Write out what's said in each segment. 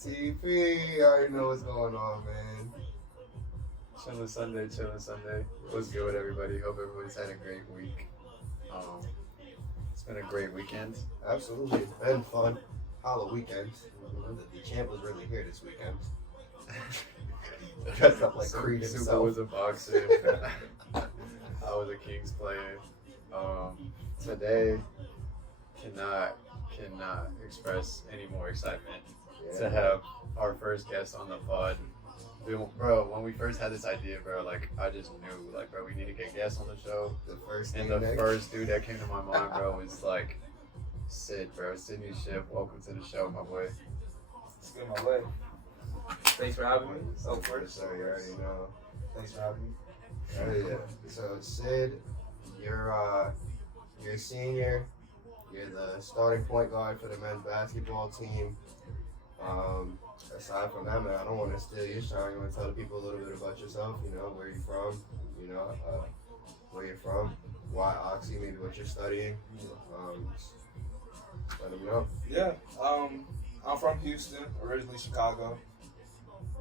TP, you already know what's going on, man. Chillin' Sunday. What's good with everybody? Hope everybody's had a great week. It's been a great weekend. Absolutely, and fun. Hollow weekend. The champ was really here this weekend. Dressed up like Creed Super himself. was a boxer. I was a Kings player. Today cannot express any more excitement to have our first guest on the pod. Bro, when we first had this idea, bro, like I just knew, like, bro, we need to get guests on the show. First dude that came to my mind, bro, was like Sid, bro, Sydney Shipp. Welcome to the show, my boy. It's good, my way. Thanks for having me. Of course, sir. You already know. Thanks for having me. Yeah. So Sid, you're a senior. You're the starting point guard for the men's basketball team. Aside from that, man, I don't want to steal your shine. You want to tell the people a little bit about yourself, where you're from, where you're from, why Oxy, maybe what you're studying. Let them know. Yeah, I'm from Houston, originally Chicago.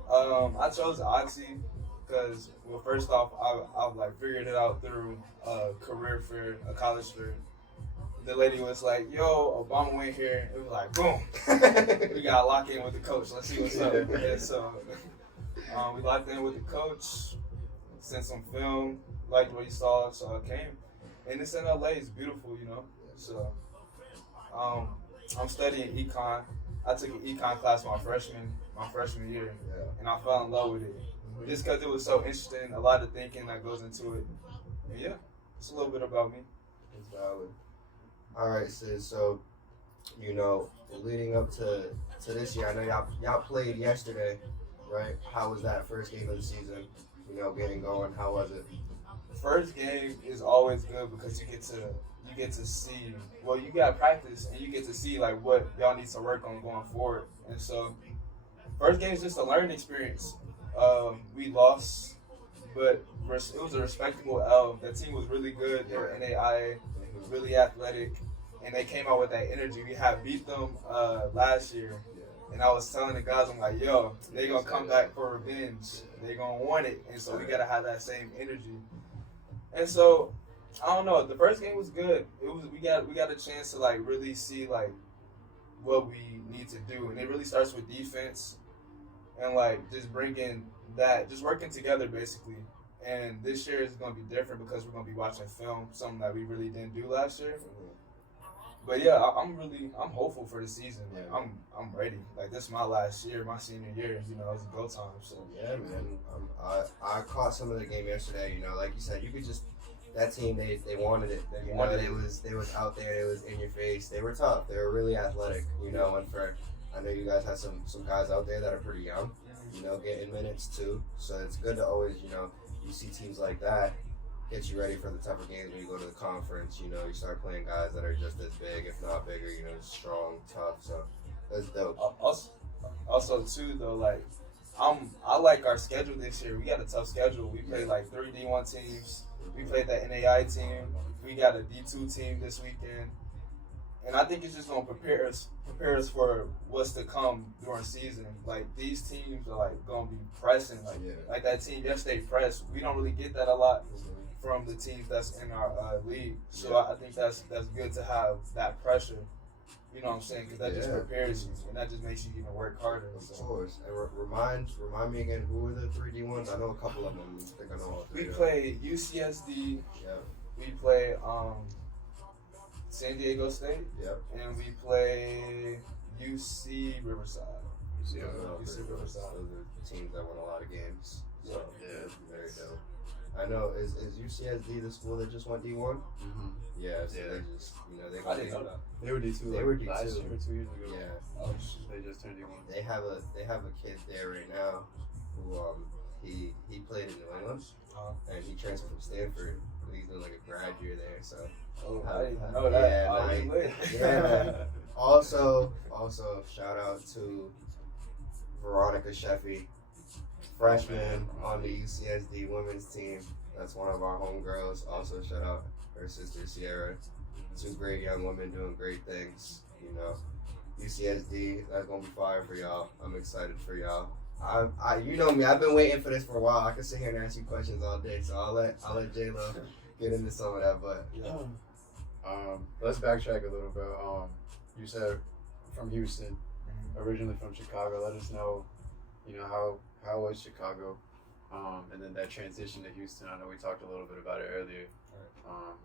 I chose Oxy because, well, first off, I figured it out through a career fair, a college fair. The lady was like, yo, Obama went here. It was like, boom. We got to lock in with the coach. Let's see what's up. And so we locked in with the coach, sent some film, liked what he saw, so I came. And it's in LA. It's beautiful, So I'm studying econ. I took an econ class my freshman year, and I fell in love with it. Just because it was so interesting, a lot of thinking that goes into it. And yeah, it's a little bit about me. It's valid. All right, sis. So, leading up to this year, I know y'all played yesterday, right? How was that first game of the season? Getting going. How was it? First game is always good because you get to see. Well, you got practice and you get to see like what y'all need to work on going forward. And so, first game is just a learning experience. We lost, but it was a respectable L. That team was really good. They were NAIA, really athletic, and they came out with that energy. We had beat them last year, and I was telling the guys, I'm like, yo, they gonna come back for revenge. They gonna want it, and so we gotta have that same energy. And so, I don't know. The first game was good. We got a chance to like really see like what we need to do, and it really starts with defense and like just bringing that, just working together basically. And this year is going to be different because we're going to be watching film, something that we really didn't do last year. But yeah, I'm hopeful for the season. Man. I'm ready. Like, this is my last year, my senior year. It's go time. So yeah, man. I caught some of the game yesterday. Like you said, you could just, that team, they wanted it. They was out there. They was in your face. They were tough. They were really athletic. And I know you guys have some guys out there that are pretty young. Getting minutes too. So it's good to always you see teams like that get you ready for the tougher games when you go to the conference. You start playing guys that are just as big, if not bigger. Strong, tough. So that's dope. Also too though, like I like our schedule this year. We got a tough schedule. We played like 3 D1 teams. We played that NAI team. We got a D2 team this weekend. And I think it's just gonna prepare us for what's to come during season. Like, these teams are like gonna be pressing, like that team yesterday pressed. We don't really get that a lot from the teams that's in our league. So I think that's good to have that pressure. You know what I'm saying? Because that just prepares you, and that just makes you even work harder. Of course. And remind me again, who were the 3D ones? I know a couple of them. I think I know all three. We play UCSD. Yeah. We play San Diego State. Yep. And we play UC Riverside. UC Riverside. Those are teams that won a lot of games. So, very dope. I know, is UCSD the school that just went D1? Mm-hmm. Yeah, so they just, I didn't know that. They were D2. They were D2 last year or 2 years ago. Yeah. Oh, they just turned D1. They have a kid there right now who he played in New England and he transferred from Stanford. He's doing like a grad year there, so. I didn't know that. Yeah, man. Also, shout out to Veronica Sheffy, freshman on the UCSD women's team. That's one of our homegirls. Also, shout out her sister Sierra. Two great young women doing great things. UCSD. That's gonna be fire for y'all. I'm excited for y'all. You know me. I've been waiting for this for a while. I can sit here and ask you questions all day, so I'll let J-Lo get into some of that. But let's backtrack a little bit. You said from Houston, originally from Chicago. Let us know, how was Chicago, and then that transition to Houston. I know we talked a little bit about it earlier.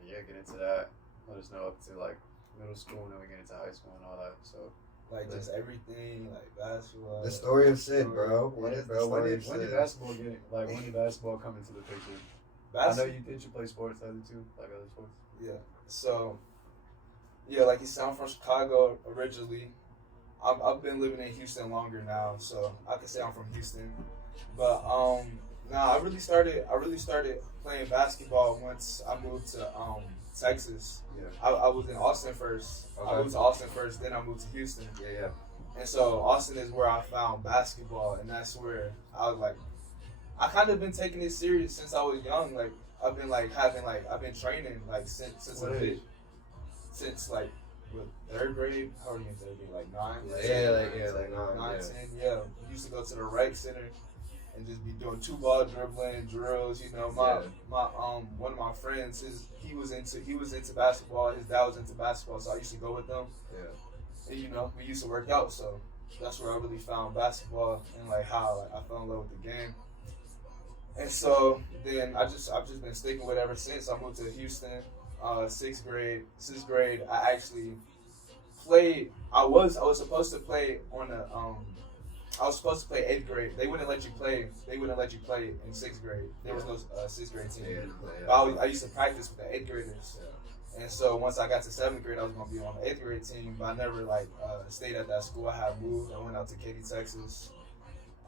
Get into that. Let us know up to like middle school, and then we get into high school and all that. So. Like just everything, like basketball. The story of Sid, bro. When did basketball when did basketball come into the picture? I know you play sports, other too, like other sports. Yeah. So, like you said, I'm from Chicago originally. I've been living in Houston longer now, so I can say I'm from Houston. But I really started playing basketball once I moved to Texas. Yeah. I was in Austin first. Okay. I moved to Austin first, then I moved to Houston. Yeah. And so Austin is where I found basketball, and that's where I was like, I kind of been taking it serious since I was young. Like I've been training like since a bit, since like with third grade. How old are you in third grade? Like 9? Like 9. 10. Yeah. We used to go to the rec center and just be doing 2-ball dribbling drills. My one of my friends, he was into basketball. His dad was into basketball, so I used to go with them. Yeah. And we used to work out, so that's where I really found basketball and like how I fell in love with the game. And so then I've just been sticking with it ever since. I moved to Houston, 6th grade. I actually played. I was supposed to play on the I was supposed to play 8th grade. They wouldn't let you play. They wouldn't let you play in 6th grade. There was no 6th grade team. But I used to practice with the 8th graders. Yeah. And so once I got to 7th grade, I was gonna be on the 8th grade team. But I never stayed at that school. I had moved. I went out to Katy, Texas.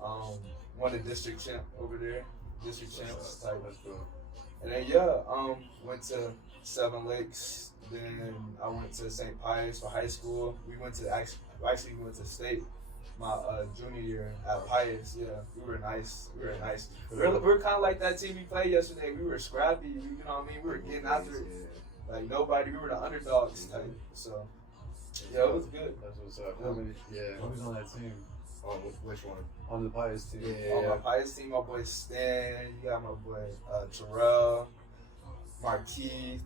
Won the district champ over there. District champs type. That's cool. And then went to Seven Lakes. Then I went to St. Pius for high school. We went to state my junior year at Pius. Yeah, we were nice. We're kind of like that team we played yesterday. We were scrappy. You know what I mean? We were getting after it. Like nobody. We were the underdogs type. So it was good. That's what's up. Who's on that team? On which one? On the Pius team. On my Pius team, my boy Stan. You got my boy Terrell, Markeith,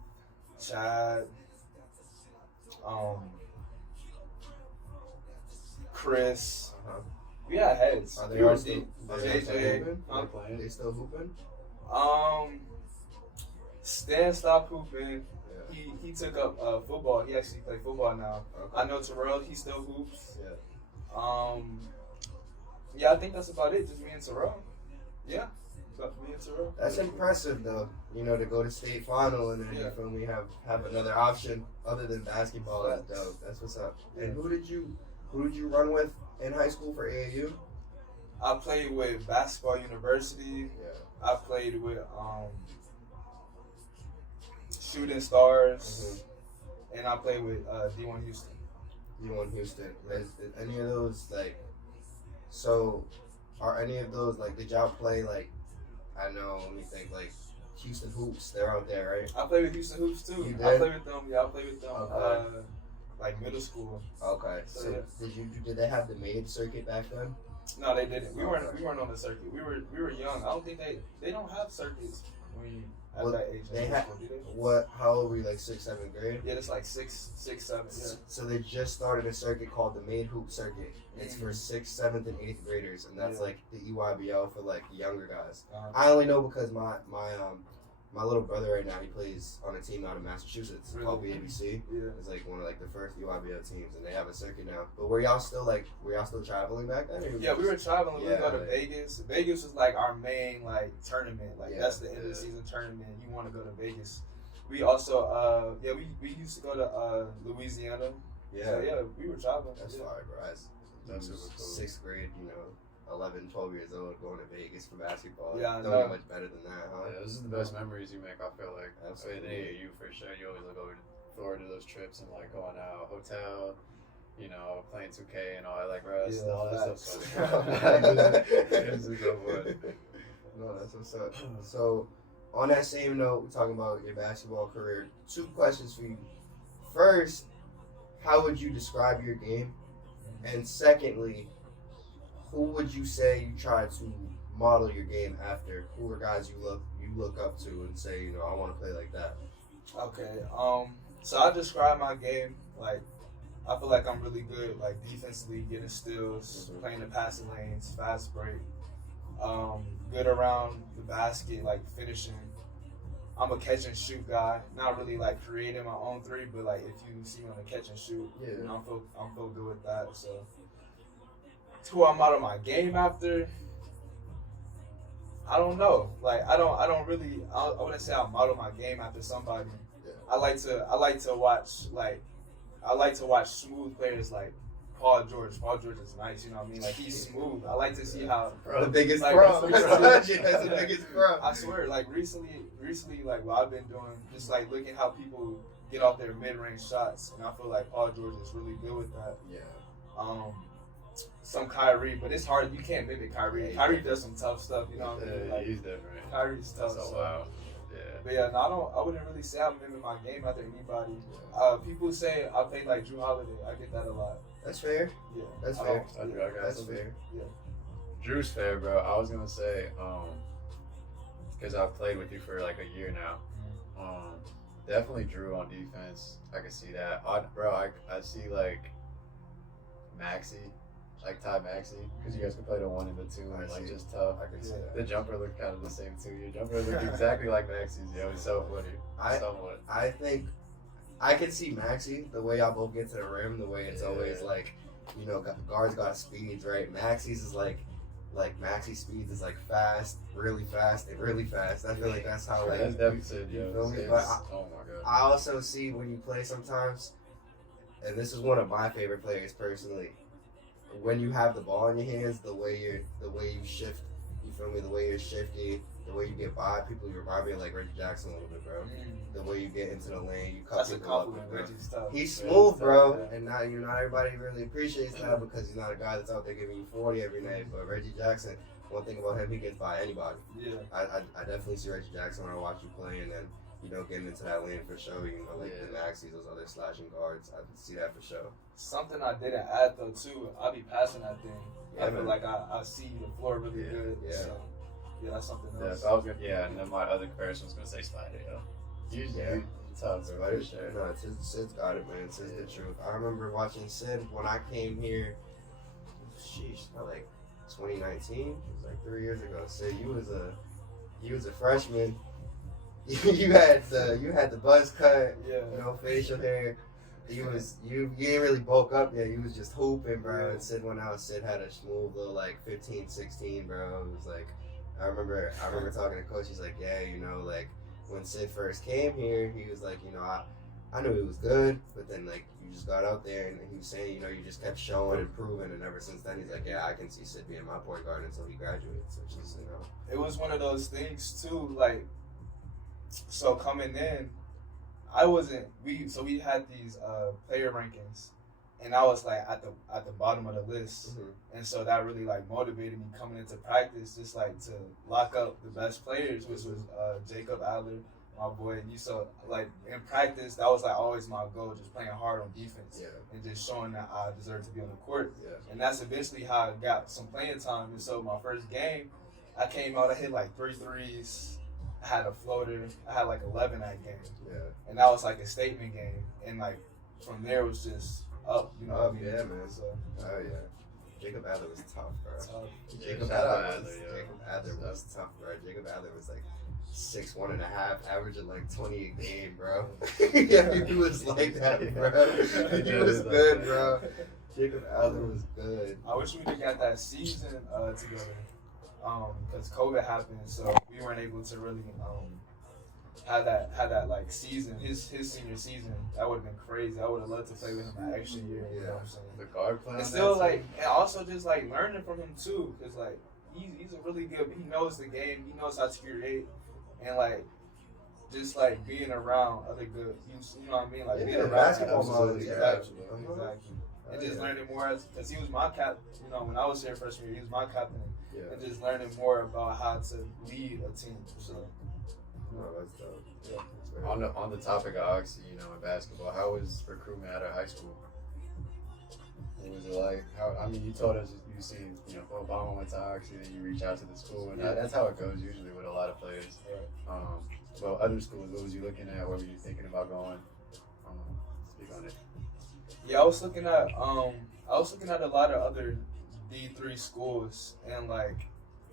Chad, Chris. We had heads. Are We they were all still deep. JJ? Playing? They still hooping? Stan stopped hooping. Yeah. He took up football. He actually plays football now. Okay. I know Terrell. He still hoops. Yeah. I think that's about it. Just me and Terrell. Yeah. Me and Terrell. That's impressive, though. To go to state final and then you feel me have another option other than basketball. That's dope. That's what's up. And who did you run with in high school for AAU? I played with Basketball University. Yeah. I played with Shooting Stars, and I played with D1 Houston. D1 Houston. Is any of those so are any of those did y'all play I know, let me think, Houston Hoops, they're out there, right? I played with Houston Hoops too. You did? I played with them. Yeah, I played with them. Okay. Middle school. Okay. So did they have the MAID circuit back then? No, they didn't. We weren't on the circuit. We were young. I don't think they don't have circuits when you at that age. They in had school, do they? what? How old were you? 6th, 7th grade? Yeah, it's like 6, 7. Yeah. So they just started a circuit called the MAID Hoop Circuit. It's for 6th, 7th, and 8th graders, and that's the EYBL for younger guys. I only know because my little brother right now, he plays on a team out of Massachusetts called BABC. Yeah. It's one of the first EYBL teams, and they have a circuit now. But were y'all still traveling back then? Yeah, we were traveling. Yeah, we go to Vegas. Vegas was our main tournament. That's the end of the season tournament. You want to go to Vegas. We also we used to go to Louisiana. Yeah. So, we were traveling. That's fire, bro. That's super cool. 6th grade, 11, 12 years old, going to Vegas for basketball. Yeah, don't get much better than that, huh? Yeah, those are the best memories you make, I feel like. Absolutely. In AAU, for sure. You always look forward to those trips and going out, hotel, playing 2K and all that, bro. All that stuff. No, that's what's up. So, on that same note, we're talking about your basketball career. 2 questions for you. First, how would you describe your game? And secondly, who would you say you try to model your game after? Who are guys you look up to and say, you know, I want to play like that? Okay. So I describe my game like I feel like I'm really good, like defensively, getting steals, playing the passing lanes, fast break. Good around the basket, like finishing. I'm a catch and shoot guy. Not really like creating my own three, but like if you see me on the catch and shoot, you know, I'm feel good with that. So, who I'm out of my game after, I don't know. Like I wouldn't say I model my game after somebody. Yeah. I like to watch smooth players like Paul George. Paul George is nice, you know what I mean? Like he's smooth. I like to see how The biggest like, pro. that's That's the biggest pro. I swear, like recently, like what I've been doing, just like looking how people get off their mid-range shots, and I feel like Paul George is really good with that. Yeah. Some Kyrie, but it's hard. You can't mimic Kyrie. Yeah, Kyrie does some tough stuff, you know what I mean? Like, He's different. Kyrie's tough. So So. wow. Yeah. But yeah, no, I wouldn't really say I mimic my game after anybody. People say I play like Drew Holiday. I get that a lot. That's fair. Yeah, That's I fair. don't- That's fair. Yeah. Drew's fair, bro. I was gonna say, because I've played with you for like a year now. Definitely Drew on defense. I can see that. I see like Maxey, like Ty Maxey, because you guys can play the 1 and the 2 and like just tough. I can see that. The jumper looked kind of the same too. Your jumper looked exactly like Maxey's. Yo, it's so funny. Somewhat. I think I could see Maxey, the way y'all both get to the rim, the way it's always like, you know, guards got speeds, right? Maxey's is like Maxey's speeds is like fast, really fast, and really fast. I feel like that's how like That's deficit, you yo. feel me? It's- But oh my god. I also see when you play sometimes, and this is one of my favorite players personally. When you have the ball in your hands, the way you shift, you feel me? The way you're shifty, the way you get by people, you remind me of like Reggie Jackson a little bit, bro. The way you get into the lane, you cut That's a people up, compliment. bro. Reggie's tough. He's Yeah, smooth, he's bro, tough, yeah. and not everybody really appreciates that because he's not a guy that's out there giving you 40 every night. But Reggie Jackson, one thing about him, he gets by anybody. Yeah. I definitely see Reggie Jackson when I watch you play, and then you know getting into that lane for sure. You know, like the Maxies, those other slashing guards. I can see that for sure. Something I didn't add though too, I be passing that thing. Yeah, I feel man. like I see the floor really good. Yeah. So yeah, that's something Yeah, else. so I was gonna, and then my other comparison was gonna say Spider, yo. Usually, tough, bro, for sure. No, Sid's got it, man. Sid's the truth. I remember watching Sid when I came here. Sheesh, like 2019. It was like 3 years ago. Sid, you was a freshman. you had the buzz cut. Yeah. You know, facial hair. You ain't really bulk up yet. You was just hooping, bro. And Sid went out. Sid had a smooth little like 15, 16, bro. It was like I remember talking to coach. He's like, yeah, you know, like when Sid first came here, he was like, you know, I knew he was good, but then like you just got out there and he was saying, you know, you just kept showing and proving, and ever since then he's like, yeah, I can see Sid being my point guard until he graduates. So just, you know, It was one of those things too, like so coming in, we had these player rankings, and I was like at the bottom of the list, and so that really like motivated me coming into practice, just like to lock up the best players, which was Jacob Adler, my boy. And you saw like in practice, that was like always my goal, just playing hard on defense, and just showing that I deserve to be on the court. And that's eventually how I got some playing time. And so my first game, I came out, I hit like 3 threes. I had a floater. I had like 11 that game. And that was like a statement game. And like from there it was just up, you know what I mean? Yeah, man. So, oh yeah. Jacob Adler was tough, bro. Jacob shout out Adler was tough, bro. Jacob Adler was like 6'1.5", averaging like 20 a game, bro. Yeah, he was like that, bro. He was good, bro. Jacob Adler was good. I wish we could get that season together. Because COVID happened, so we weren't able to really have that like season, his senior season. That would have been crazy. I would have loved to play with him an extra year. You know what I'm saying? The guard play. And still like, and also just like learning from him too, because like he's a really good. He knows the game. He knows how to create, and like just like being around other good. You know what I mean? Like being around basketball people. knowledge, Exactly. Exactly. And just learning more because he was my captain. You know, when I was here freshman year, he was my captain. And just learning more about how to lead a team. So, no, that's dope. Yeah. On the topic of Oxy, you know, in basketball, how was recruitment out of high school? What was it like? How, I mean, you told us you seen, you know, Obama went to Oxy, then you reach out to the school, and that's how it goes usually with a lot of players. Well, other schools, what was you looking at? Where were you thinking about going? Speak on it. Yeah, I was looking at a lot of other D3 schools, and like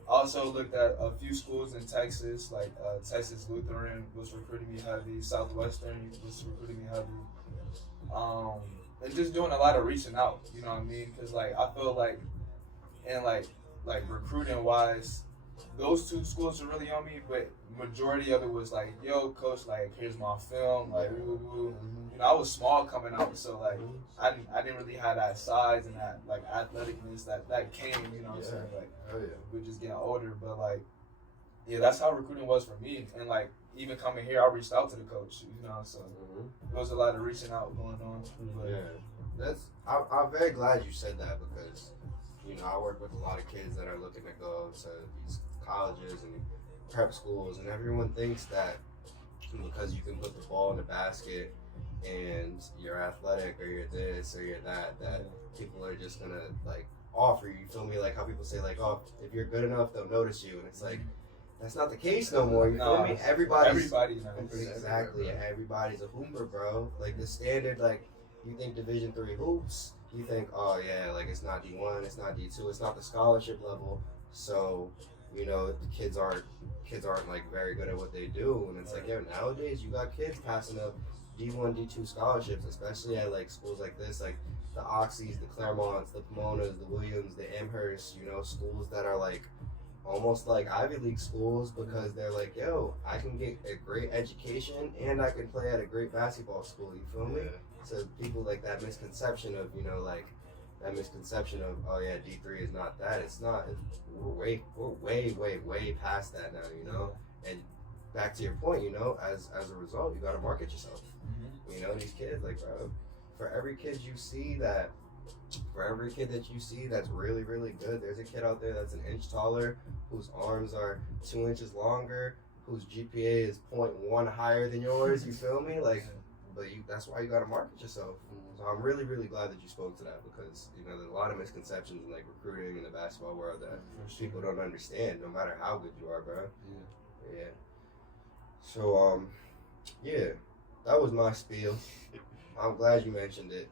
also looked at a few schools in Texas, like Texas Lutheran was recruiting me heavy, Southwestern was recruiting me heavy, and just doing a lot of reaching out. You know what I mean? Because like I feel like, and like recruiting wise, those two schools are really on me, but majority of it was like, yo, coach, like here's my film, like woo woo. You know, I was small coming out, so like I didn't really have that size and that like athleticness that came. You know what I'm saying? Like we're just getting older, but like yeah, that's how recruiting was for me. And like even coming here, I reached out to the coach. You know, so there was a lot of reaching out going on. But, I'm very glad you said that because you know I work with a lot of kids that are looking to go to these colleges and prep schools, and everyone thinks that because you can put the ball in the basket and you're athletic or you're this or you're that people are just gonna like offer you. You feel me? Like how people say like, oh, if you're good enough, they'll notice you, and it's like that's not the case no more. You feel me? Everybody knows. Exactly. Everybody's a hooper, bro. Like the standard, like you think Division III hoops, you think, oh yeah, like it's not D1, it's not D2, it's not the scholarship level, so. You know, the kids aren't like very good at what they do, and it's like, yeah, nowadays you got kids passing up D1, D2 scholarships, especially at like schools like this, like the Oxys, the Claremonts, the Pomonas, the Williams, the Amherst, you know, schools that are like almost like Ivy League schools because they're like, yo, I can get a great education and I can play at a great basketball school. You feel me? So people like that misconception of, you know, like. That misconception of, oh yeah, D3 is not that. It's not. We're way past that now, you know. And back to your point, you know, as a result, you got to market yourself. You know, these kids, like, bro, for every kid that you see that's really, really good, there's a kid out there that's an inch taller, whose arms are 2 inches longer, whose GPA is 0.1 higher than yours. You feel me? Like, but that's why you got to market yourself. So I'm really, really glad that you spoke to that because, you know, there's a lot of misconceptions in like recruiting in the basketball world that people don't understand no matter how good you are, bro. Yeah. So, yeah, that was my spiel. I'm glad you mentioned it.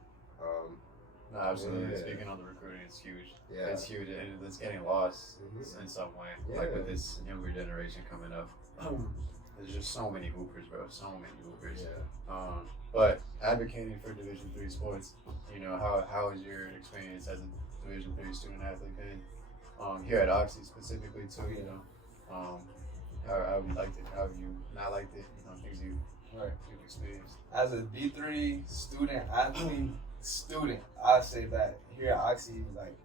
No, absolutely. Yeah. Speaking on the recruiting, it's huge. Yeah. It's huge and it's getting lost in some way. Yeah. Like with this younger generation coming up. There's just so many hoopers, bro. So many hoopers. Yeah. But advocating for Division III sports, you know, how has your experience as a Division III student athlete been? Here at Oxy specifically too, you know. How have you liked it? How have you not liked it? You know, things you've experienced. As a D3 student athlete, I say that here at Oxy, like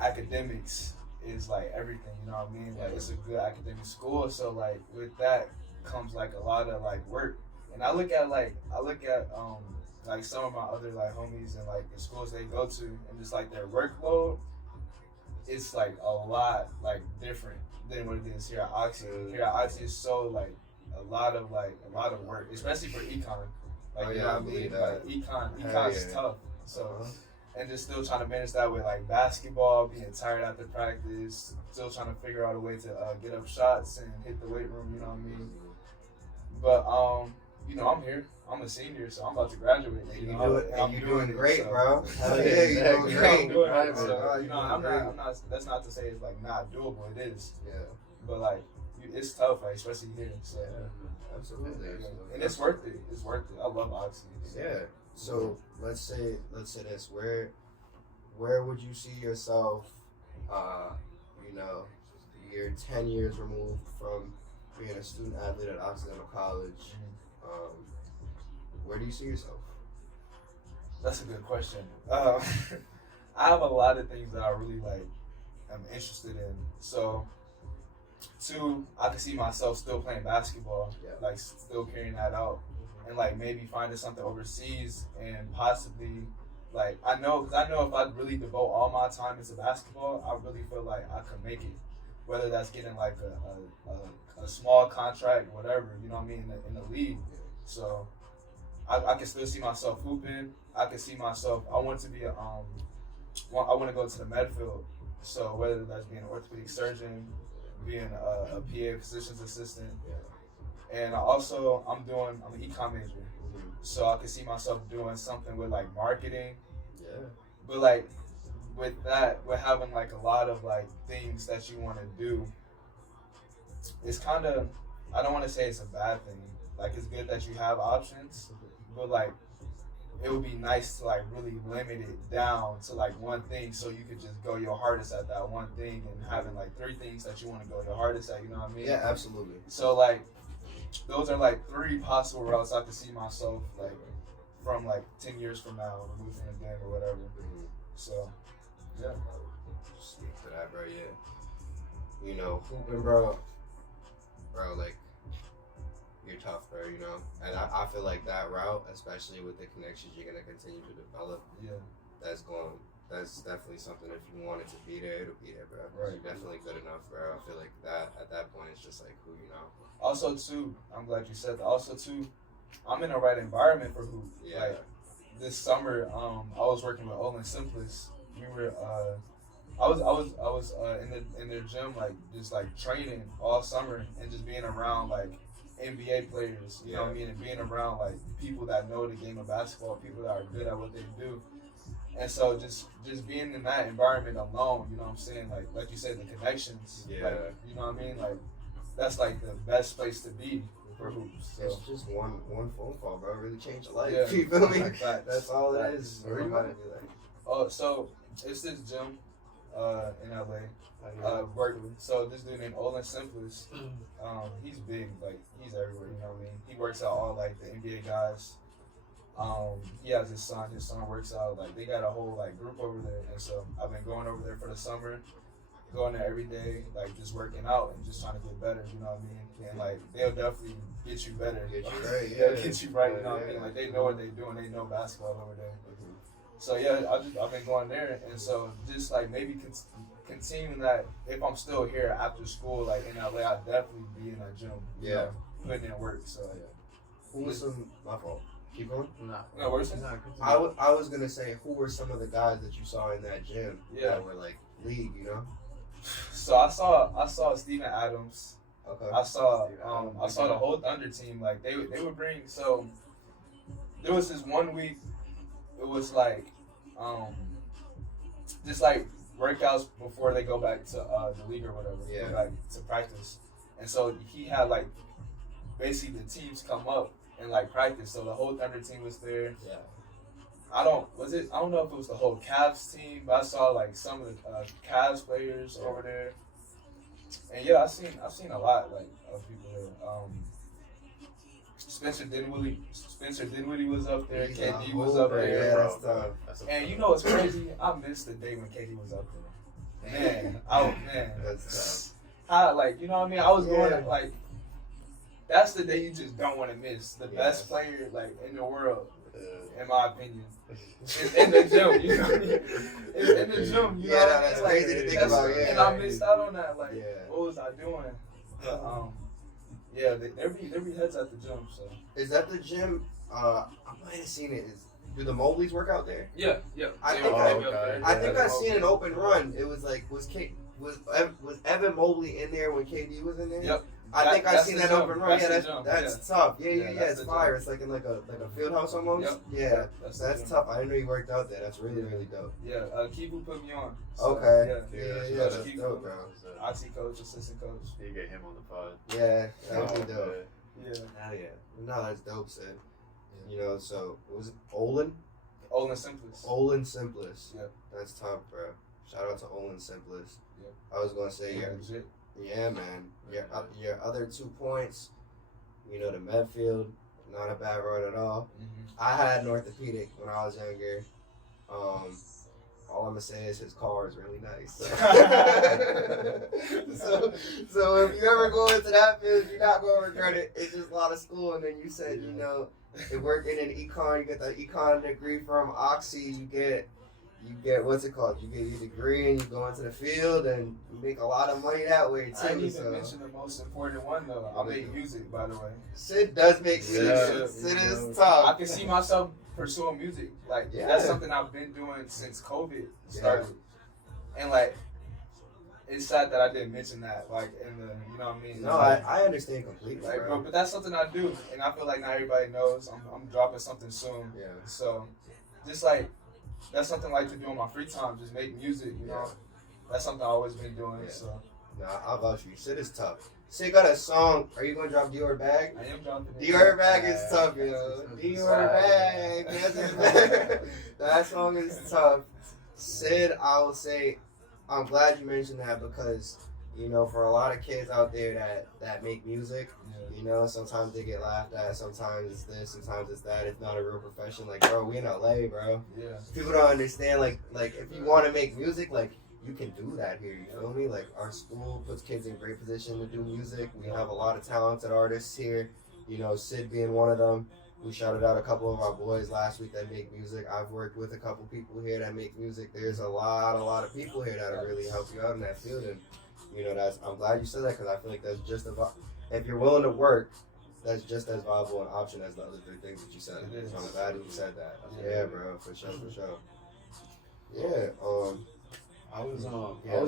academics is like everything, you know what I mean? Like it's a good academic school, so like with that comes like a lot of like work. And I look at like some of my other like homies and like the schools they go to and just like their workload, it's like a lot like different than what it is here at Oxy. Here at Oxy is so like a lot of work, especially for econ. Like you know what I mean? Like econ's tough. So and just still trying to manage that with like basketball, being tired after practice, still trying to figure out a way to get up shots and hit the weight room, you know what I mean? But you know, I'm here. I'm a senior, so I'm about to graduate. You're doing great, so. bro. Hell yeah, you're doing great. I'm doing it. So, you know, I'm not. That's not to say it's like not doable. It is. Yeah. But like, it's tough, like especially here. So. Absolutely. And it's worth it. It's worth it. I love Oxy. So. Yeah. So let's say this. Where would you see yourself? You know, you're 10 years removed from being a student athlete at Occidental College. Where do you see yourself? That's a good question. I have a lot of things that I really like. I'm interested in. So, 2, I can see myself still playing basketball, like still carrying that out, and like maybe finding something overseas and possibly, like I know if I really devote all my time into basketball, I really feel like I could make it. Whether that's getting like a small contract, whatever, you know what I mean, in the league. So I can still see myself hooping. I can see myself. I want to be I want to go to the med field. So whether that's being an orthopedic surgeon, being a PA physician's assistant, and I'm an econ major, so I can see myself doing something with like marketing. Yeah. But like with having like a lot of like things that you want to do, it's kind of, I don't want to say it's a bad thing. Like it's good that you have options, but like it would be nice to like really limit it down to like one thing, so you could just go your hardest at that one thing, and having like 3 things that you want to go your hardest at. You know what I mean? Yeah, absolutely. So like those are like 3 possible routes I could see myself like from like 10 years from now, removed from the game or whatever. So yeah. Speak to that, bro. Yeah. You know, hooping, bro, like, you're tough, bro, you know? And I feel like that route, especially with the connections you're going to continue to develop, that's definitely something, if you want it to be there, it'll be there, bro. Right. You're definitely good enough, bro. I feel like that, at that point, it's just like who you know. Also, too, I'm glad you said that. Also, too, I'm in the right environment for hoop. Yeah. Like, this summer, I was working with Olin Simplest. We were, I was in their gym, like, just, like, training all summer and just being around, like, NBA players, you know what I mean, and being around like people that know the game of basketball, people that are good at what they do, and so just being in that environment alone, you know what I'm saying, like you said, the connections, like, you know what I mean, like that's like the best place to be for hoops. So. It's just one phone call, bro. Really changed your life. Yeah. You feel me? Like that. That's all it is. Where you at? Oh, so it's this gym in LA. Berkeley. So this dude named Olin Simplest, he's big, like he's everywhere, you know what I mean? He works out all like the NBA guys. He has his son works out, like they got a whole like group over there, and so I've been going over there for the summer, going there every day, like just working out and just trying to get better, you know what I mean? And like they'll definitely get you better. Get you right, They'll get you right, you know what I mean? Like they know what they're doing, they know basketball over there. So yeah, I've been going there, and so just like maybe continuing that, if I'm still here after school, like in LA, I'd definitely be in that gym. You know, putting in work. So yeah. Who was my fault? Keep going. No, where's I was gonna say, who were some of the guys that you saw in that gym that were like league, you know? So I saw Steven Adams. Okay. I saw the whole Thunder team. Like they would bring. So there was this one week. It was like just like workouts before they go back to the league or whatever. Yeah. Go back to practice. And so he had like basically the teams come up and like practice. So the whole Thunder team was there. Yeah. I don't know if it was the whole Cavs team, but I saw like some of the Cavs players over there. And yeah, I've seen a lot like of people there. Spencer Dinwiddie was up there. KD was up there. Yeah, that's tough. And you know what's crazy? I missed the day when KD was up there. Man, That's tough. How, like, you know what I mean? I was going like, that's the day you just don't want to miss. The best player like in the world, in my opinion. It's in the gym, you know what I mean? It's in the gym, you know what I mean? That's crazy to think about. Yeah, and I missed out on that. Like, what was I doing? Yeah, there be heads at the gym. So is that the gym? I might have seen it. Do the Mobleys work out there? Yeah. I think I seen an open run. It was like was Evan Mobley in there when KD was in there? Yep. I think I seen that open run. That's tough. Yeah. It's fire. Gym. It's like in like a field house almost. Yep. Yeah, That's tough. I didn't know he worked out there. That's really dope. Yeah, Kibu put me on. So, Okay. Yeah, That's Kibu, dope, bro. IT coach, assistant coach. You get him on the pod. Yeah, that would be dope. Yeah. Hell yeah. No, that's dope, Sid. You know, so was it Olin? Olin Simplest. Olin Simplest. Yep. That's tough, bro. Shout out to Olin Simplest. Yep. I was gonna say yeah, man. Your other 2 points, you know, the Medfield, not a bad road at all. Mm-hmm. I had an orthopedic when I was younger. All I'm gonna say is his car is really nice. so if you ever go into that field, you're not gonna regret it. It's just a lot of school, and then you said, you know, if working in econ, you get that econ degree from Oxy, you get what's it called? You get your degree and you go into the field and you make a lot of money that way too. I didn't even mention the most important one though. I make music, by the way. Sid does make music. Sid is tough. I can see myself pursuing music. Like Yeah. that's something I've been doing since COVID started. And like it's sad that I didn't mention that, like in the, you know what I mean? No, I understand completely, like, bro. but that's something I do, and I feel like not everybody knows. I'm dropping something soon. Yeah. So, just like that's something I like to do in my free time, just make music. You know, that's something I've always been doing. Yeah. So, Nah, I'll vouch for you. Sid is tough. Sid got a song. Are you gonna drop Dior Bag? I am dropping. Dior Bag is tough, yo. Dior Bag. That song is tough. Sid, I will say, I'm glad you mentioned that because, you know, for a lot of kids out there that make music, you know, sometimes they get laughed at, sometimes it's this, sometimes it's that. It's not a real profession. Like, bro, we in LA, bro. Yeah. People don't understand, like if you want to make music, like, you can do that here, you feel me? Like, our school puts kids in great position to do music. We have a lot of talented artists here, you know, Sid being one of them. We shouted out a couple of our boys last week that make music. I've worked with a couple people here that make music. There's a lot of people here that'll really help you out in that field. And, you know, I'm glad you said that because I feel like that's just about, if you're willing to work, that's just as viable an option as the other three things that you said. So I'm glad you said that. Yeah, bro, for sure. Yeah, I was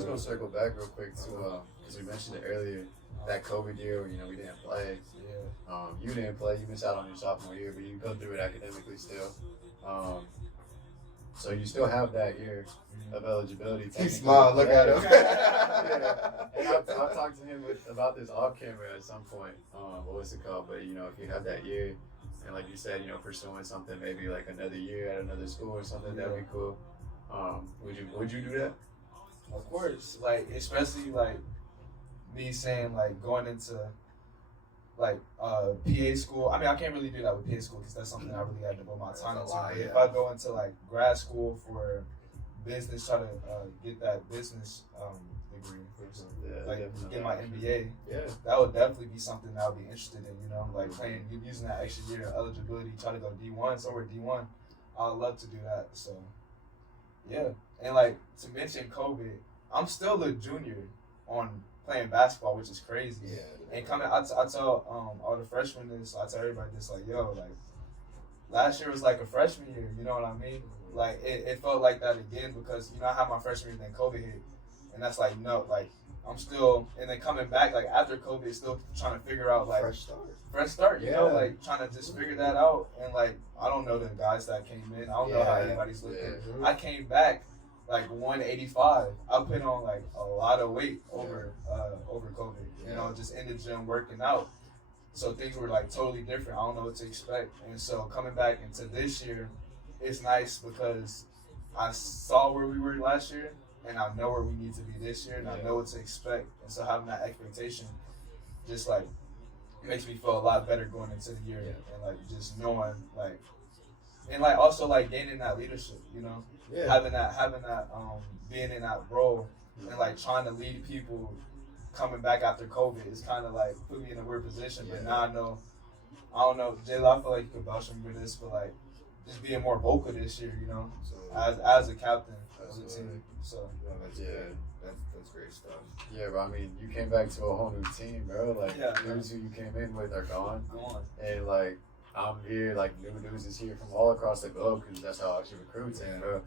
gonna circle back real quick to because we mentioned it earlier, that COVID year, you know, we didn't play. You didn't play. You missed out on your sophomore year, but you go through it academically still. So you still have that year of eligibility. He smiled. Look at him. And I've talked to him about this off camera at some point. What's it called? But you know, if you have that year, and like you said, you know, pursuing something maybe like another year at another school or something, that'd be cool. Would you do that? Of course, like especially like me saying like going into like PA school. I mean, I can't really do that with PA school because that's something I really had to devote my time into. But if I go into like grad school for business, try to get that business degree, get my MBA. Yeah, that would definitely be something that I would be interested in. You know, like using that extra year of eligibility, try to go D1, somewhere D1. I'd love to do that. So yeah, and like to mention COVID, I'm still a junior on playing basketball, which is crazy. Yeah. And coming, I tell all the freshmen this, I tell everybody this, like, yo, like, last year was like a freshman year, you know what I mean? Like, it felt like that again because, you know, I had my freshman year, then COVID hit. And that's like, no, like, I'm still, and then coming back, like, after COVID, still trying to figure out, like, fresh start, you know, like, trying to just figure that out. And, like, I don't know the guys that came in. I don't know how anybody's looking. I came back, like, 185. I put on, like, a lot of weight over COVID. You know, just in the gym working out. So things were, like, totally different. I don't know what to expect. And so coming back into this year, it's nice because I saw where we were last year, and I know where we need to be this year, and I know what to expect. And so having that expectation just, like, makes me feel a lot better going into the year. And, like, just knowing, like, and, like, also, like, gaining that leadership, you know? Having that, being in that role and, like, trying to lead people coming back after COVID is kind of, like, put me in a weird position. But now I don't know, Jayla, I feel like you could vouch for me for this, but, like, just being more vocal this year, you know, as a captain of the team. So, that's great stuff. Yeah, bro. I mean, you came back to a whole new team, bro. Like, dudes who you came in with are gone. And, like, I'm here, like, new dudes is here from all across the globe because that's how I actually recruits. And, bro,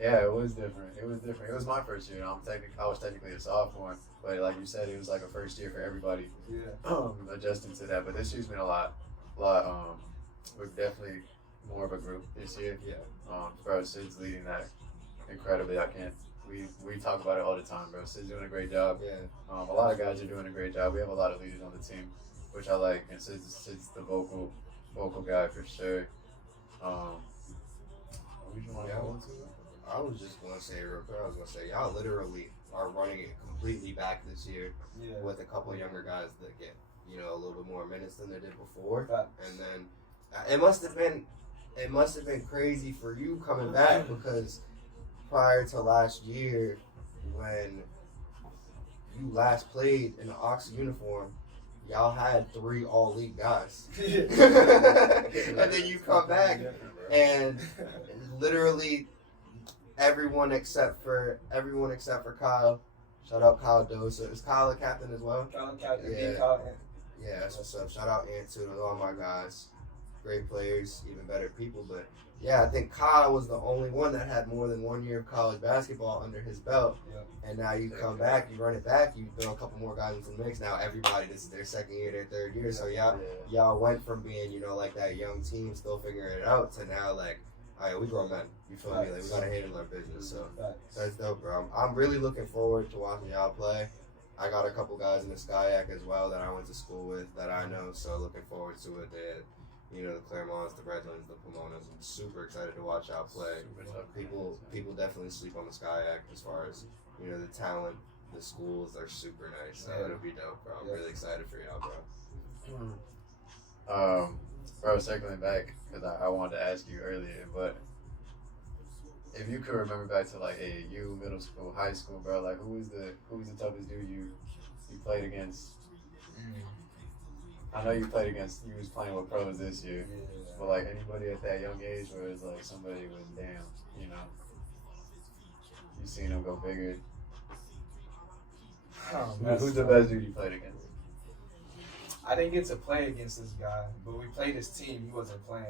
yeah, it was different. It was my first year. I was technically a sophomore, but like you said, it was like a first year for everybody. Adjusting to that. But this year's been a lot. We're definitely more of a group this year. Bro, Sid's leading that incredibly. We talk about it all the time, bro. Sid's doing a great job. A lot of guys are doing a great job. We have a lot of leaders on the team, which I like. And Sid's the vocal guy for sure. I was just going to say real quick, y'all literally are running it completely back this year with a couple of younger guys that get, you know, a little bit more minutes than they did before. And then it must have been crazy for you coming back because prior to last year when you last played in the Ox uniform, y'all had 3 all-league guys. And then you come back and literally everyone except for Kyle. Shout out Kyle Dosa. Is Kyle a captain as well? Kyle captain. Yeah, that's what's up. Shout out Ant too. Those are all my guys. great players, even better people. But yeah, I think Kyle was the only one that had more than 1 year of college basketball under his belt. Yep. And now you come back, you run it back, you throw a couple more guys into the mix. Now everybody, this is their second year, their third year. So y'all went from being, you know, like that young team still figuring it out to now like, all right, we grown men. You feel me? Like we gotta handle our business. So that's dope, bro. I'm really looking forward to watching y'all play. I got a couple guys in the Skyac as well that I went to school with that I know. So looking forward to it. You know, the Claremonts, the Redlands, the Pomonas. I'm super excited to watch y'all play. People definitely sleep on the Skyac as far as, you know, the talent, the schools are super nice. So it'll be dope, bro. I'm really excited for y'all, bro. Bro, circling back, because I wanted to ask you earlier, but if you could remember back to like AAU, middle school, high school, bro, like who was the toughest dude you played against? I know you played against, you was playing with pros this year, but like anybody at that young age where it's like somebody was damn, you know, you seen them go bigger. Who's the best dude you played against? I didn't get to play against this guy, but we played his team. He wasn't playing.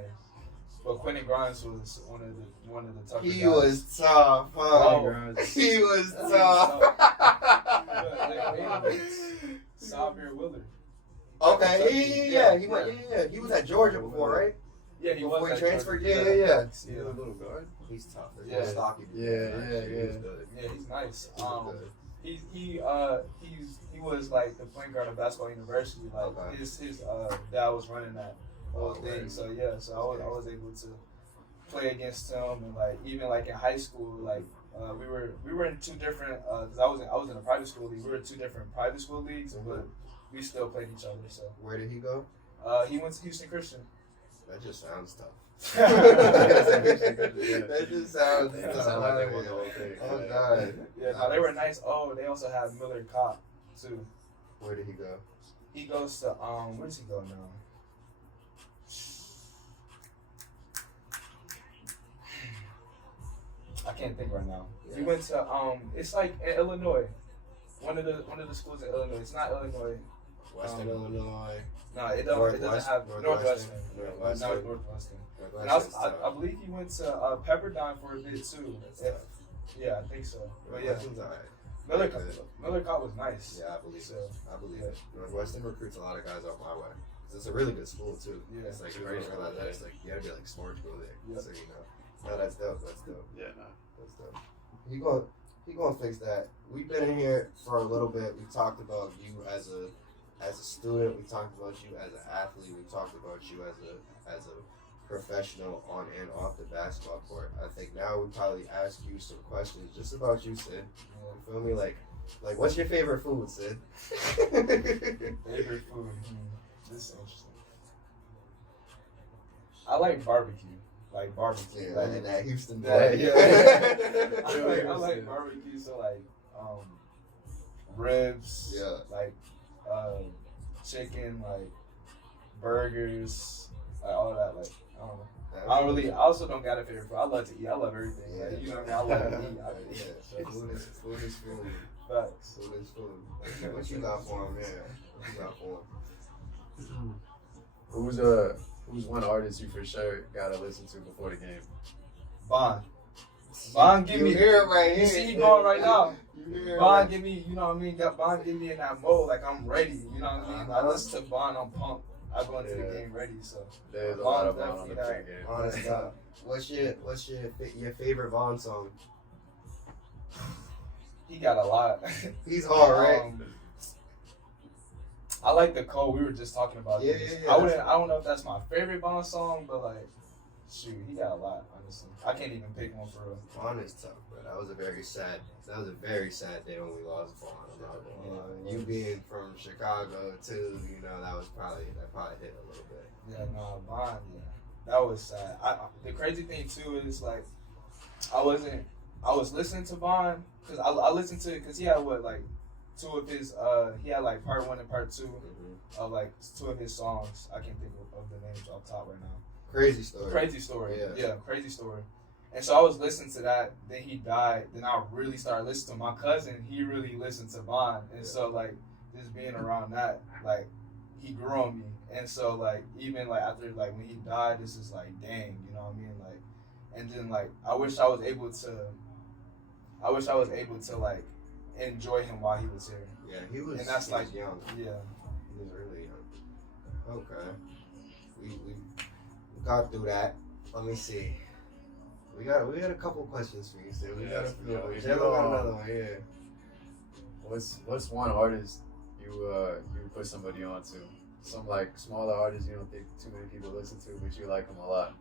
But Quentin Grimes was one of the toughest guys. He was tough, huh? He was tough. Sabir Willard. Okay, yeah. He was at Georgia before, right? Yeah, he before was he transferred. Georgia. Yeah. He's a little guard. He's tough. Yeah. Stocky. Yeah, He's nice. He was like the point guard of Basketball University. Like his dad was running that whole thing. So I was able to play against him, and like even like in high school, like we were in two different. Cause I was in a private school league. We were in two different private school leagues, but we still played each other. So where did he go? He went to Houston Christian. That just sounds tough. That just sounds tough. Sounds like they won the whole thing. Oh God. Yeah, no, they were nice. Oh, they also have Miller Kopp too. Where did he go? He goes to where does he go now? I can't think right now. Yeah. He went to it's like in Illinois. One of the schools in Illinois. It's not Illinois. Western Illinois. No, it doesn't have Northwestern. Northwestern. And I believe he went to Pepperdine for a bit too. Yeah, I think so. But yeah, Miller Kopp was nice. Yeah, I believe so. I believe it. Northwestern recruits a lot of guys off my way. It's a really good school too. Yeah, it's like great for that. It's like you gotta be like smart to go there. Yeah. So you know, no, that's dope. That's dope. Yeah, no, that's dope. He gonna fix that. We've been in here for a little bit. We talked about you as a student. We talked about you as an athlete. We talked about you as a professional on and off the basketball court. I think now we probably ask you some questions just about you, Sid. You feel me? Like what's your favorite food, Sid? Favorite food? This is interesting. I like barbecue. Yeah, like that Houston boy. Yeah. I like barbecue, so like ribs, like chicken, like burgers, like all that. Like I don't know. I also don't got a favorite food. I love to eat. I love everything. Yeah. Like, you know what I mean? I love to eat. So food is food. Facts. Food is food. What you got for him? Yeah. What you got for him? Who's one artist you for sure gotta listen to before the game? Bond, give me. You hear it right here. You see he going right now. Bond, right. Give me. You know what I mean? Bond, give me in that mode. Like I'm ready. You know what I mean? I listen to Bond. I'm pumped. I go into the game ready. So there's a lot of Bond on the pregame. Honest God. What's your favorite Vaughn song? He got a lot. He's hard, right? I like the Code. We were just talking about this. Yeah. I don't know if that's my favorite Bond song, but like, shoot, he got a lot. Honestly, I can't even pick one for real. Bond is tough, bro. That was a very sad day when we lost Bond. You being from Chicago too, you know, that probably hit a little bit. Yeah, no, Bond. Yeah, that was sad. The crazy thing too is like, I was listening to Bond because I listened to it because he had two of his he had like part 1 and part 2 of like 2 of his songs. I can't think of the names off top right now. Crazy story. Yeah, crazy story. And so I was listening to that, then he died, then I really started listening to my cousin, he really listened to Bond. And so like just being around that, like he grew on me. And so like even like after like when he died, this is like dang, you know what I mean? Like, and then like I wish I was able to like enjoy him while he was here. Yeah, he was. And that's he like was young. Yeah. He was really young. Okay. We got through that. Let me see. We got a couple questions for you, so we got a few. Jello got another one, yeah. What's one artist you put somebody on to? Some like smaller artists you don't think too many people listen to, but you like them a lot.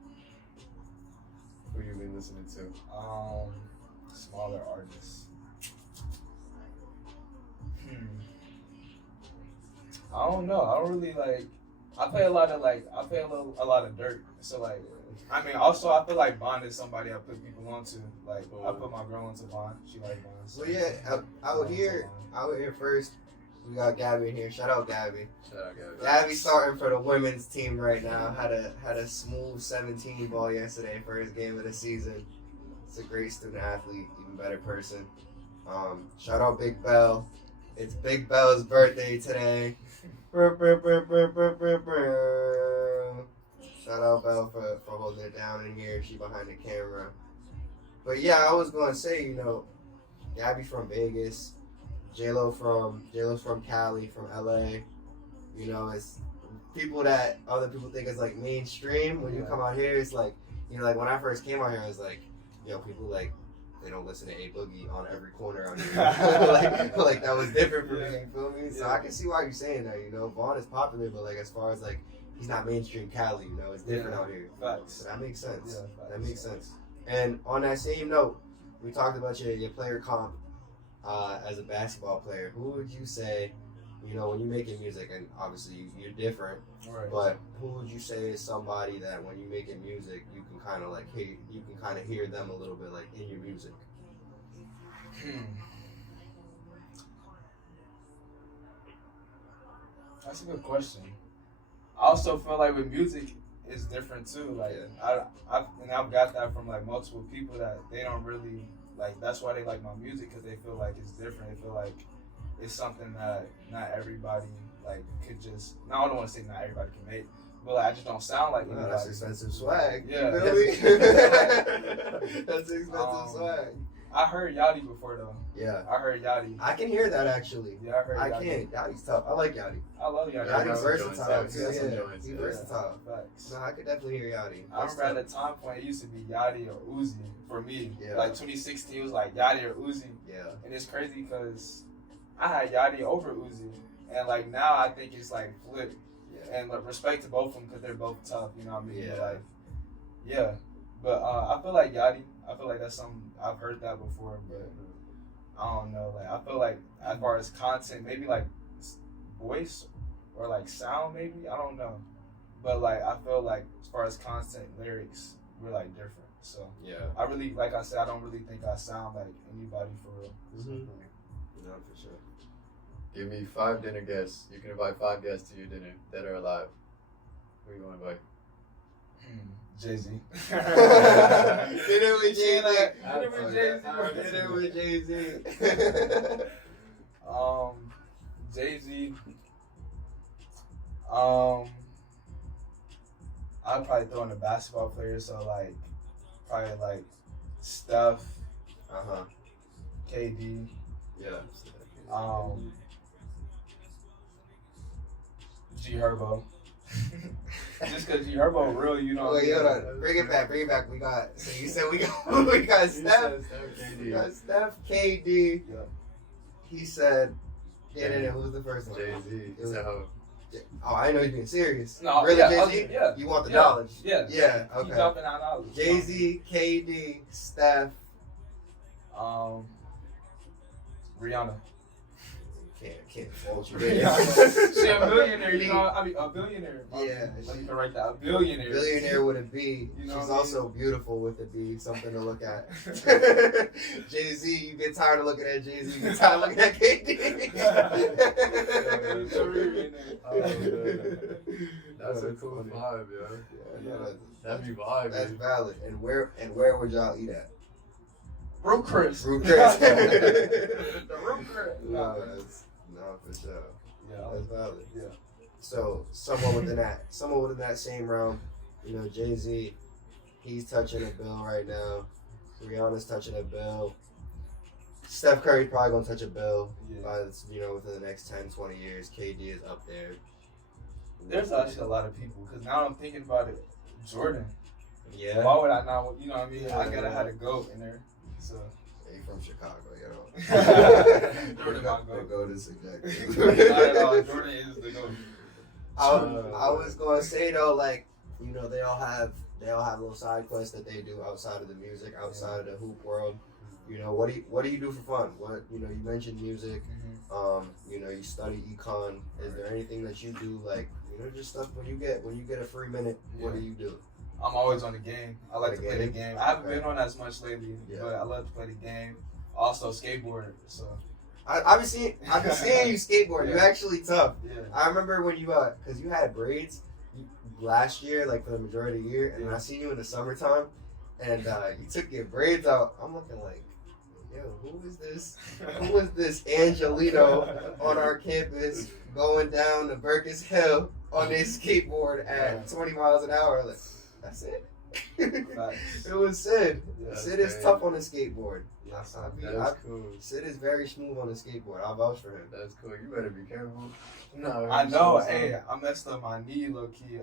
Who you been listening to? Smaller artists. I don't know. I don't really like. I play a lot of Dirt. So like, I mean, also I feel like Bond is somebody I put people onto. Like I put my girl onto Bond. She like Bond. So Well, yeah, out here first. We got Gabby in here. Shout out Gabby. Gabby starting for the women's team right now. Had a smooth 17 ball yesterday, first game of the season. It's a great student athlete, even better person. Shout out Big Bell. It's Big Bell's birthday today. Shout out Belle for holding it down in here. She behind the camera. But yeah, I was gonna say, Gabby from Vegas, J-Lo's from Cali, from LA. It's people that other people think is like mainstream. When you come out here, it's like, like when I first came out here, I was like, people like they don't listen to A Boogie on every corner on here. like that was different for me. You feel me? So I can see why you're saying that. Vaughn is popular, but like as far as like he's not mainstream Cali. It's different out here. Facts. So that makes sense. Yeah, facts. That makes sense. And on that same note, we talked about your player comp as a basketball player. Who would you say, when you're making music, and obviously you're different, Right. but who would you say is somebody that when you're making music, you can kind of like hear them a little bit like in your music? That's a good question. I also feel like with music, it's different too. Like I've got that from like multiple people that they don't really like. That's why they like my music, because they feel like it's different. They feel like it's something that not everybody like could just. No, I don't want to say not everybody can make, but like, I just don't sound like anybody. That's expensive swag. Yeah, You feel me? That's expensive swag. I heard Yachty before though. Yeah. I heard Yachty. I can hear that actually. Yeah, I heard I Yachty. can. Yachty's tough. I like Yachty. I love Yachty. Yachty's some versatile. joints, Yeah, he's yeah. versatile. Facts. No, I could definitely hear Yachty. I remember at the time point it used to be Yachty or Uzi for me. Yeah. Like 2016 it was like Yachty or Uzi. Yeah. And it's crazy because I had Yachty over Uzi. And like now I think it's like flipped. Yeah. And like, respect to both of them because they're both tough, you know what I mean? Yeah. But, like, yeah. But I feel like Yachty, I feel like that's something, I've heard that before, but I don't know. Like I feel like as far as content, maybe like voice or like sound, maybe, I don't know. But like I feel like as far as content, lyrics, we're like different. So Yeah. I really, like I said, I don't really think I sound like anybody for real. Mm-hmm. No, for sure. Give me 5 dinner guests. You can invite 5 guests to your dinner that are alive. Who are you going to invite? Jay-Z. Dinner with Jay-Z. Dinner with Jay-Z. Jay-Z. I'd probably throw in a basketball player, so like probably like Steph, KD, Yeah. G Herbo. Just because G Herbo real, you know. Wait, hold on. Bring it back. We got. So you said we got Steph. We got Steph, KD. Yeah. He said. Yeah. Who was the first one? Jay-Z. Oh, I know you're being serious. No, really, yeah, Jay-Z? yeah. You want the knowledge? Yeah. Yeah. Keep Okay. dropping out knowledge. Jay-Z, KD, Steph. Rihanna. Can't fault you. She a millionaire, you know. I mean, a billionaire. Yeah. Let me write that. A billionaire. Billionaire with a B. You know She's what I also beautiful with a B. Something to look at. Jay-Z, you get tired of looking at Jay-Z. You get tired of looking at KD. That's a cool vibe, yo. Yeah, That'd be vibe. that's man. valid. And where would y'all eat at? Root Chris. Root Chris. The Root Chris. No, for sure. Yeah. That's valid. Yeah. So someone within that same realm, you know, Jay-Z, he's touching a bill right now. Rihanna's touching a bill. Steph Curry's probably gonna touch a bill by within the next 10, 20 years. KD is up there. There's actually a lot of people because now I'm thinking about it. Jordan. Yeah. Why would I not? You know what I mean? I gotta have a GOAT in there. So. He from Chicago, you know. Jordan, my GOAT. Go to subject. Not at all. Jordan is the GOAT. I was gonna say though, like, you know, they all have little side quests that they do outside of the music, outside of the hoop world. You know, what do you do for fun? You mentioned music. You know, you study econ. Is there anything that you do, like, you know, just stuff when you get a free minute? What do you do? I'm always on the game. I like to play the game. I haven't been on as much lately, but I love to play the game. Also skateboard. So I've been seeing you skateboard. You're actually tough. Yeah. I remember when you because you had braids last year, like for the majority of the year, and I seen you in the summertime, and you took your braids out. I'm looking like, yo, who is this? Who is this Angelino on our campus going down the Burgess Hill on his skateboard at 20 miles an hour? Like, that's it. It was Sid. Yeah, Sid is tough on the skateboard. That's cool. Sid is very smooth on the skateboard. I'll vouch for him. That's cool. You better be careful. No, I know. Hey, I messed up my knee low key.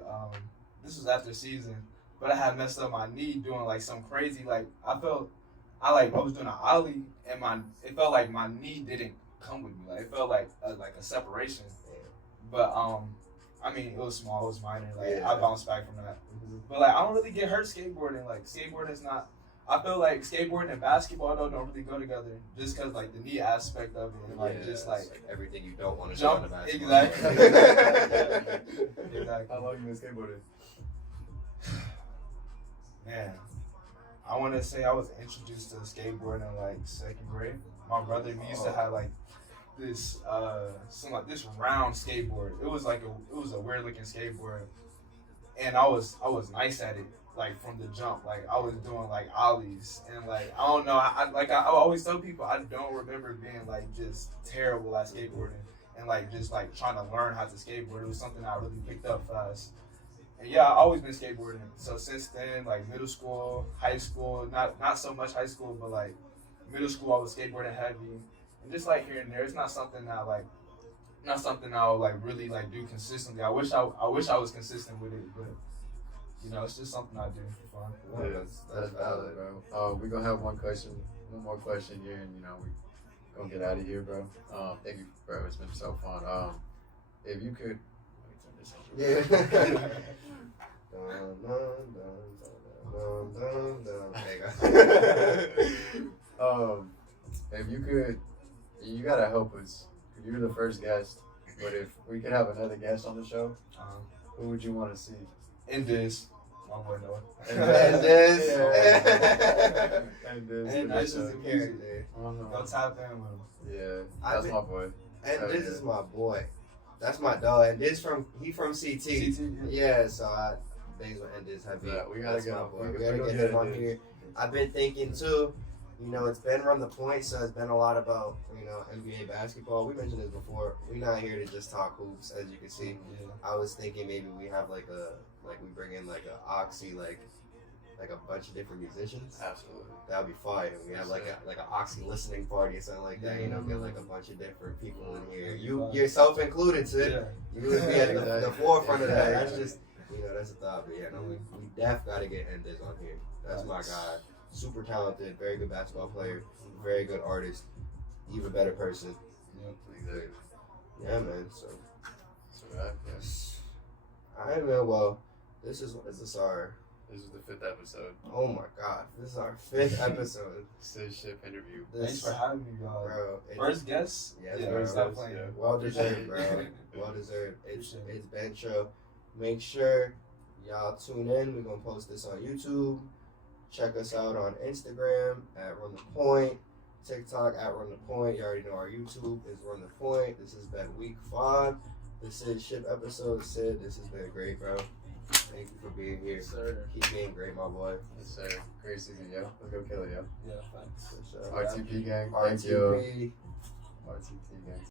This was after season, but I had messed up my knee doing like some crazy. Like I was doing an ollie, and it felt like my knee didn't come with me. Like it felt like a separation. But I mean, it was small. It was minor. Like I bounced back from that. But like I don't really get hurt skateboarding. Like skateboarding is not. I feel like skateboarding and basketball don't really go together, just because like the knee aspect of it, and like just like everything you don't want to jump. do on the Exactly. Exactly. How long you been skateboarding? Man, I want to say I was introduced to skateboarding in like second grade. My brother, we used to have like this this round skateboard. It was a weird looking skateboard, and I was nice at it. Like from the jump, like I was doing like ollies and like I don't know. I always tell people I don't remember being like just terrible at skateboarding and like just like trying to learn how to skateboard. It was something I really picked up fast. And yeah, I always been skateboarding. So since then, like middle school, high school, not so much high school, but like middle school, I was skateboarding heavy and just like here and there. It's not something I'll like really like do consistently. I wish I was consistent with it, but. You know, it's just something I do for fun. Yeah, that's valid, bro. We're gonna have one more question here, and you know, we're gonna get out of here, bro. Thank you, bro. It's been so fun. If you could, yeah. If you could, you gotta help us. You're the first guest, but if we could have another guest on the show, who would you want to see? In this. My boy Noah. And this is the character. Go tap in with him. Yeah, that's my boy. And this is my boy. That's my dog. And this he from CT. Yeah, so things will end this heavy. Yeah, we gotta get him on here. I've been thinking too. You know, it's been Run the Point, so it's been a lot about, you know, NBA basketball. We mentioned this before. We're not here to just talk hoops, as you can see. Yeah. I was thinking maybe we have we bring in like a Oxy, like a bunch of different musicians. Absolutely. That would be fire. We have like an Oxy listening party or something like that. You know, get like a bunch of different people in here. You yourself included, Sid. Yeah. You would be at the forefront of that. That's just, you know, that's a thought. But yeah, no, we def got to get Endez on here. That's my guy. Super talented, very good basketball player, very good artist, even better person. Exactly. Yeah, man. So yes. Alright, man. Well, this is the 5th episode. Oh my God, this is our 5th episode. Sydney Shipp interview. Thanks for having me, bro. First guest? Yeah, well deserved, bro. Well deserved. It's been show. Make sure y'all tune in. We're gonna post this on YouTube. Check us out on Instagram at Run the Point, TikTok at Run the Point. You already know our YouTube is Run the Point. This has been week 5. The Sid Shipp episode. Sid, this has been great, bro. Thank you for being here. Yes, sir. Keep being great, my boy. Yes, sir. Great season, yo. Let's go kill it, yo. Yeah, thanks. RTP gang. RTP. RTP gang.